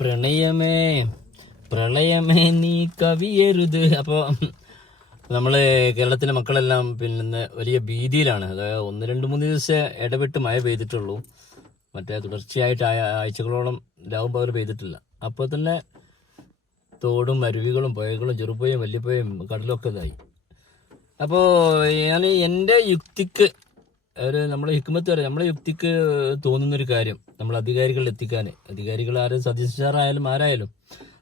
പ്രണയമേ പ്രളയമേ നീ കവിയരുത്. അപ്പോൾ നമ്മൾ കേരളത്തിലെ മക്കളെല്ലാം പിന്നെ വലിയ ഭീതിയിലാണ്. അതായത് 1-2-3 ദിവസം ഇടവിട്ട് മഴ പെയ്തിട്ടുള്ളൂ. മറ്റേ തുടർച്ചയായിട്ട് ആഴ്ചകളോളം രാവും പകൽ പെയ്തിട്ടില്ല. അപ്പോൾ തന്നെ തോടും അരുവികളും പുഴകളും ചെറുപുഴയും വലിയപ്പുഴയും കടലൊക്കെ ഇതായി. അപ്പോൾ ഞാൻ എൻ്റെ യുക്തിക്ക് നമ്മളെ ഹിക്മത്ത് വരെ നമ്മളെ യുക്തിക്ക് തോന്നുന്നൊരു കാര്യം നമ്മൾ അധികാരികളിൽ എത്തിക്കാൻ, അധികാരികൾ ആരും സതീഷ് സാറായാലും ആരായാലും,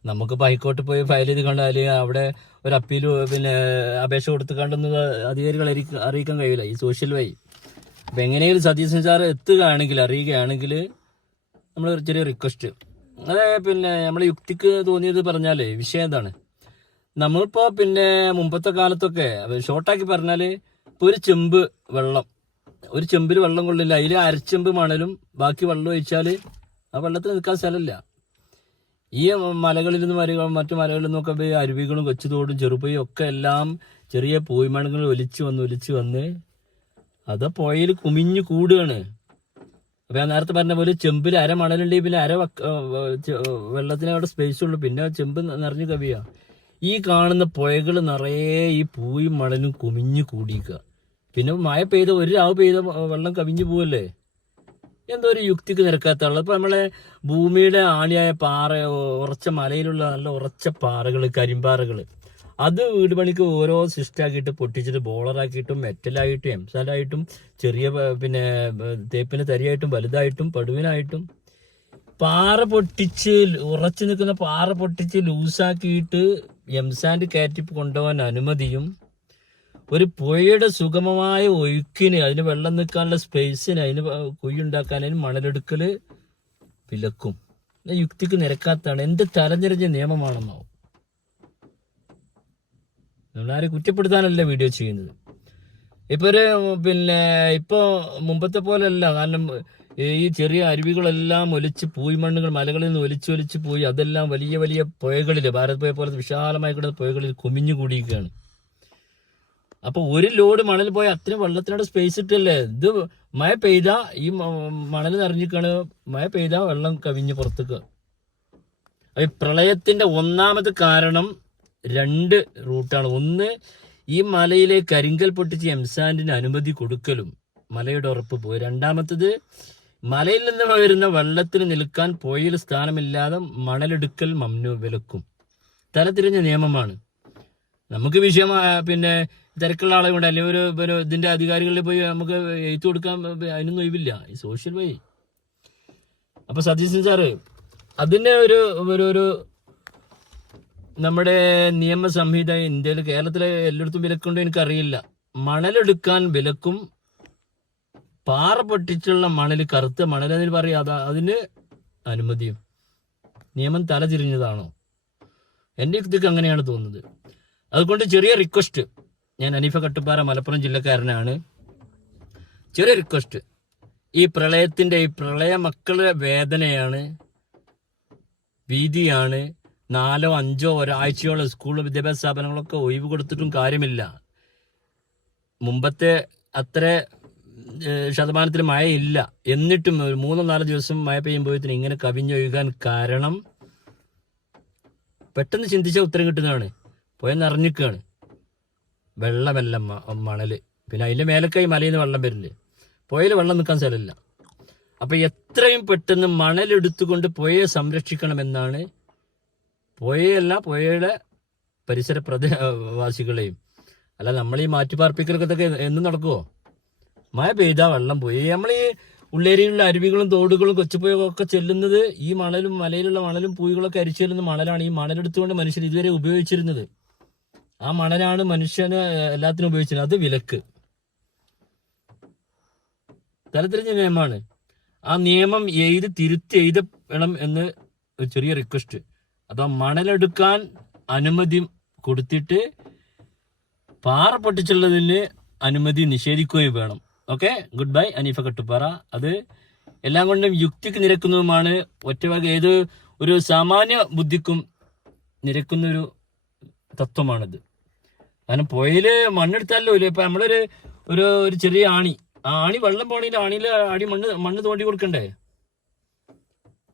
നമുക്കിപ്പോൾ ഹൈക്കോർട്ടിൽ പോയി ഫയൽ ചെയ്ത് കണ്ടാൽ അവിടെ ഒരു അപ്പീൽ അപേക്ഷ കൊടുത്ത് കണ്ടെന്ന് അധികാരികളെ അറിയിക്കാൻ കഴിയില്ല ഈ സോഷ്യൽ വഴി. അപ്പം എങ്ങനെയെങ്കിലും സതീശൻ സാർ എത്തുകയാണെങ്കിൽ, അറിയുകയാണെങ്കിൽ നമ്മൾ ചെറിയ റിക്വസ്റ്റ്. അതെ, നമ്മളെ യുക്തിക്ക് തോന്നിയത് പറഞ്ഞാൽ വിഷയം എന്താണ്, നമ്മളിപ്പോൾ മുമ്പത്തെ കാലത്തൊക്കെ ഷോർട്ടാക്കി പറഞ്ഞാൽ ഇപ്പോൾ ഒരു ചെമ്പ് വെള്ളം, ഒരു ചെമ്പിൽ വെള്ളം കൊള്ളില്ല, അതിൽ അരച്ചെമ്പ് മണലും ബാക്കി വെള്ളം ഒഴിച്ചാൽ ആ വെള്ളത്തിൽ നിൽക്കാൻ സ്ഥലമില്ല. ഈ മലകളിൽ നിന്നും മറ്റു മലകളിൽ നിന്നൊക്കെ അരുവികളും കൊച്ചുതോടും ചെറുപുഴയും ഒക്കെ എല്ലാം ചെറിയ പൂയ്മണങ്ങൾ ഒലിച്ച് വന്ന് അത് പുഴയിൽ കുമിഞ്ഞു കൂടുകയാണ്. അപ്പം ഞാൻ നേരത്തെ പറഞ്ഞ പോലെ ചെമ്പിൽ അര മണലുണ്ടെങ്കിൽ പിന്നെ വെള്ളത്തിന് അവിടെ സ്പേസ് ഉള്ളൂ, പിന്നെ ചെമ്പ് നിറഞ്ഞു കവിയുക. ഈ കാണുന്ന പുഴകൾ നിറയെ ഈ പൂയും മണലും കുമിഞ്ഞു കൂടിക്കുക. പിന്നെ മഴ പെയ്ത ഒരു രാവ് പെയ്ത വെള്ളം കവിഞ്ഞു പോവല്ലേ. എന്തോ ഒരു യുക്തിക്ക് നിരക്കാത്ത ആള്. ഇപ്പൊ നമ്മളെ ഭൂമിയുടെ ആണിയായ പാറ, ഉറച്ച മലയിലുള്ള നല്ല ഉറച്ച പാറകൾ, കരിമ്പാറകൾ, അത് വീട് പണിക്ക് ഓരോ സിസ്റ്റാക്കിയിട്ട് പൊട്ടിച്ചിട്ട് ബോളറാക്കിയിട്ടും മെറ്റലായിട്ടും എംസാലായിട്ടും ചെറിയ തേപ്പിന് തരിയായിട്ടും വലുതായിട്ടും പടുവിനായിട്ടും പാറ പൊട്ടിച്ച്, ഉറച്ചു നിൽക്കുന്ന പാറ പൊട്ടിച്ച് ലൂസാക്കിയിട്ട് എംസാൻഡ് കയറ്റി കൊണ്ടുപോകാൻ അനുമതിയും, ഒരു പുഴയുടെ സുഗമമായ ഒഴുക്കിന്, അതിന് വെള്ളം നിൽക്കാനുള്ള സ്പേസിന്, അതിന് കുഴിയുണ്ടാക്കാൻ, അതിന് മണലെടുക്കൽ വിലക്കും. യുക്തിക്ക് നിരക്കാത്തതാണ്. എന്ത് തലഞ്ഞെറിഞ്ഞ നിയമമാണെന്നാവും. നമ്മളാരും കുറ്റപ്പെടുത്താനല്ല വീഡിയോ ചെയ്യുന്നത്. ഇപ്പൊ മുമ്പത്തെ പോലെയല്ല. കാരണം ഈ ചെറിയ അരുവികളെല്ലാം ഒലിച്ച് പൂയ്മണ്ണുകൾ മലകളിൽ നിന്ന് ഒലിച്ച് പോയി അതെല്ലാം വലിയ വലിയ പുഴകളിൽ, ഭാരത് പുഴ പോലെ വിശാലമായി കിടന്ന പുഴകളിൽ കുമിഞ്ഞു കൂടിയിരിക്കുകയാണ്. അപ്പൊ ഒരു ലോഡ് മണൽ പോയ അത്രയും വെള്ളത്തിനോട് സ്പേസ് ഇട്ടല്ലേ. ഇത് മഴ പെയ്താ ഈ മണൽ നിറഞ്ഞിക്കാണ്, മഴ പെയ്താ വെള്ളം കവിഞ്ഞ് പുറത്തേക്ക്. അപ്പൊ പ്രളയത്തിന്റെ ഒന്നാമത്തെ കാരണം 2 റൂട്ടാണ്. ഒന്ന്, ഈ മലയിലെ കരിങ്കൽ പൊട്ടിച്ച് എംസാൻഡിന് അനുമതി കൊടുക്കലും മലയുടെ ഉറപ്പ് പോയി. രണ്ടാമത്തത്, മലയിൽ നിന്ന് വരുന്ന വെള്ളത്തിന് നിൽക്കാൻ പുഴയിൽ സ്ഥാനമില്ലാതെ മണലെടുക്കൽ മമ്നു വിലക്കും. തലതിരിഞ്ഞ നിയമമാണ്. നമുക്ക് വിഷയം തിരക്കുള്ള ആളെ കൊണ്ട് അല്ലെങ്കിൽ ഒരു ഇതിന്റെ അധികാരികളിൽ പോയി നമുക്ക് എഴുത്ത് കൊടുക്കാൻ അതിനൊന്നും ഒഴിവില്ല, ഈ സോഷ്യൽ വഴി. അപ്പൊ സതീശൻ സാറ് അതിന്റെ ഒരു നമ്മുടെ നിയമ സംഹിത ഇന്ത്യയിൽ, കേരളത്തിലെ എല്ലായിടത്തും വിലക്കുണ്ടോ എനിക്കറിയില്ല. മണലെടുക്കാൻ വിലക്കും, പാറ പൊട്ടിച്ചുള്ള മണൽ, കറുത്ത മണൽ അതിന് പറയാം, അതിന് അനുമതിയും. നിയമം തലതിരിഞ്ഞതാണോ? എൻ്റെ യുക്തിക്ക് അങ്ങനെയാണ് തോന്നുന്നത്. അതുകൊണ്ട് ചെറിയ റിക്വസ്റ്റ്, ഞാൻ അനീഫ കട്ടുപ്പാറ മലപ്പുറം ജില്ലക്കാരനാണ്. ചെറിയ റിക്വസ്റ്റ്, ഈ പ്രളയ മക്കളുടെ വേദനയാണ്, ഭീതിയാണ്. 4-5 ഒരാഴ്ചയോളം സ്കൂൾ വിദ്യാഭ്യാസ സ്ഥാപനങ്ങളൊക്കെ ഒഴിവ് കൊടുത്തിട്ടും കാര്യമില്ല. മുമ്പത്തെ അത്ര ശതമാനത്തിൽ മഴയില്ല, എന്നിട്ടും 3-4 ദിവസം മഴ പെയ്യുമ്പോഴത്തേന് ഇങ്ങനെ കവിഞ്ഞൊഴുകാൻ കാരണം പെട്ടെന്ന് ചിന്തിച്ച ഉത്തരം കിട്ടുന്നതാണ്. പുഴ നിറഞ്ഞിക്കുകയാണ്, വെള്ളമെല്ലാം മണല്, പിന്നെ അതിന്റെ മേലക്കായി മലയിൽ നിന്ന് വെള്ളം വരില്ലേ, പുഴയിൽ വെള്ളം നിൽക്കാൻ സ്ഥലമില്ല. അപ്പൊ എത്രയും പെട്ടെന്ന് മണലെടുത്തുകൊണ്ട് പുഴയെ സംരക്ഷിക്കണമെന്നാണ്. പുഴയല്ല, പുഴയുടെ പരിസര പ്രദേശവാസികളെയും. അല്ല നമ്മൾ ഈ മാറ്റിപ്പാർപ്പിക്കലൊക്കെ എന്നും നടക്കുമോ? മഴ പെയ്താ വെള്ളം പോയി. നമ്മൾ ഈ ഉള്ളേരിയിലുള്ള അരുവികളും തോടുകളും കൊച്ചുപുഴകളൊക്കെ ചെല്ലുന്നത് ഈ മണലും മലയിലുള്ള മണലും പൂയികളൊക്കെ അരിച്ചു ചെല്ലുന്ന മണലാണ്. ഈ മണലെടുത്തുകൊണ്ട് മനുഷ്യർ ഇതുവരെ ഉപയോഗിച്ചിരുന്നത്. ആ മണലാണ് മനുഷ്യന് എല്ലാത്തിനും ഉപയോഗിച്ചത്. അത് വിലക്ക്, തലത്തിരിഞ്ഞ നിയമമാണ്. ആ നിയമം തിരുത്തി എഴുതണം എന്ന് ഒരു ചെറിയ റിക്വസ്റ്റ്. അപ്പൊ മണലെടുക്കാൻ അനുമതി കൊടുത്തിട്ട് പാറ പൊട്ടിച്ചുള്ളതിന് അനുമതി നിഷേധിക്കുകയും വേണം. Okay, good bye Haneefa Kattuppara. അത് എല്ലാം കൊണ്ടും യുക്തിക്ക് നിരക്കുന്നതുമാണ്. ഒറ്റവാക്ക് ഏത് ഒരു സാമാന്യ ബുദ്ധിക്കും നിരക്കുന്നൊരു തത്വമാണിത്. കാരണം പുഴയില് മണ്ണെടുത്താലോ ഇല്ല. ഇപ്പൊ ഒരു ചെറിയ ആണി, ആ ആണി വെള്ളം പോണെങ്കിൽ ആണിയില് മണ്ണ് തോണ്ടി കൊടുക്കണ്ടേ?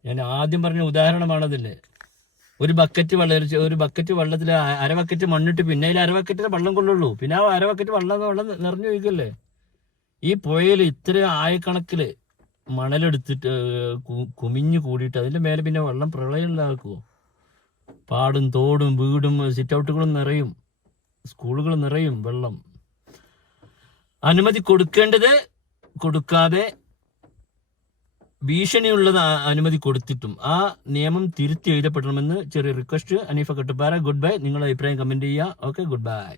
ഞാൻ ആദ്യം പറഞ്ഞ ഉദാഹരണമാണതിന്. ഒരു ബക്കറ്റ് വെള്ളത്തിൽ അര ബക്കറ്റ് മണ്ണിട്ട് പിന്നെ അതിൽ അര ബക്കറ്റിലെ വെള്ളം കൊള്ളുള്ളൂ. പിന്നെ ആ അര ബക്കറ്റ് വെള്ളം നിറഞ്ഞു ഒഴിക്കല്ലേ. ഈ പുഴയിൽ ഇത്ര ആയിക്കണക്കില് മണലെടുത്തിട്ട് കുമിഞ്ഞു കൂടിയിട്ട് അതിന്റെ മേലെ പിന്നെ വെള്ളം പ്രളയം ഉണ്ടാക്കുമോ? പാടും തോടും വീടും സിറ്റൗട്ടുകളും നിറയും, സ്കൂളുകൾ നിറയും വെള്ളം. അനുമതി കൊടുക്കേണ്ടത് കൊടുക്കാതെ ഭീഷണിയുള്ളത് അനുമതി കൊടുത്തിട്ടും ആ നിയമം തിരുത്തി എഴുതപ്പെടണമെന്ന് ചെറിയ request. Haneefa Kattuppara, good bye. നിങ്ങളുടെ അഭിപ്രായം കമന്റ് ചെയ്യുക. Okay, good bye.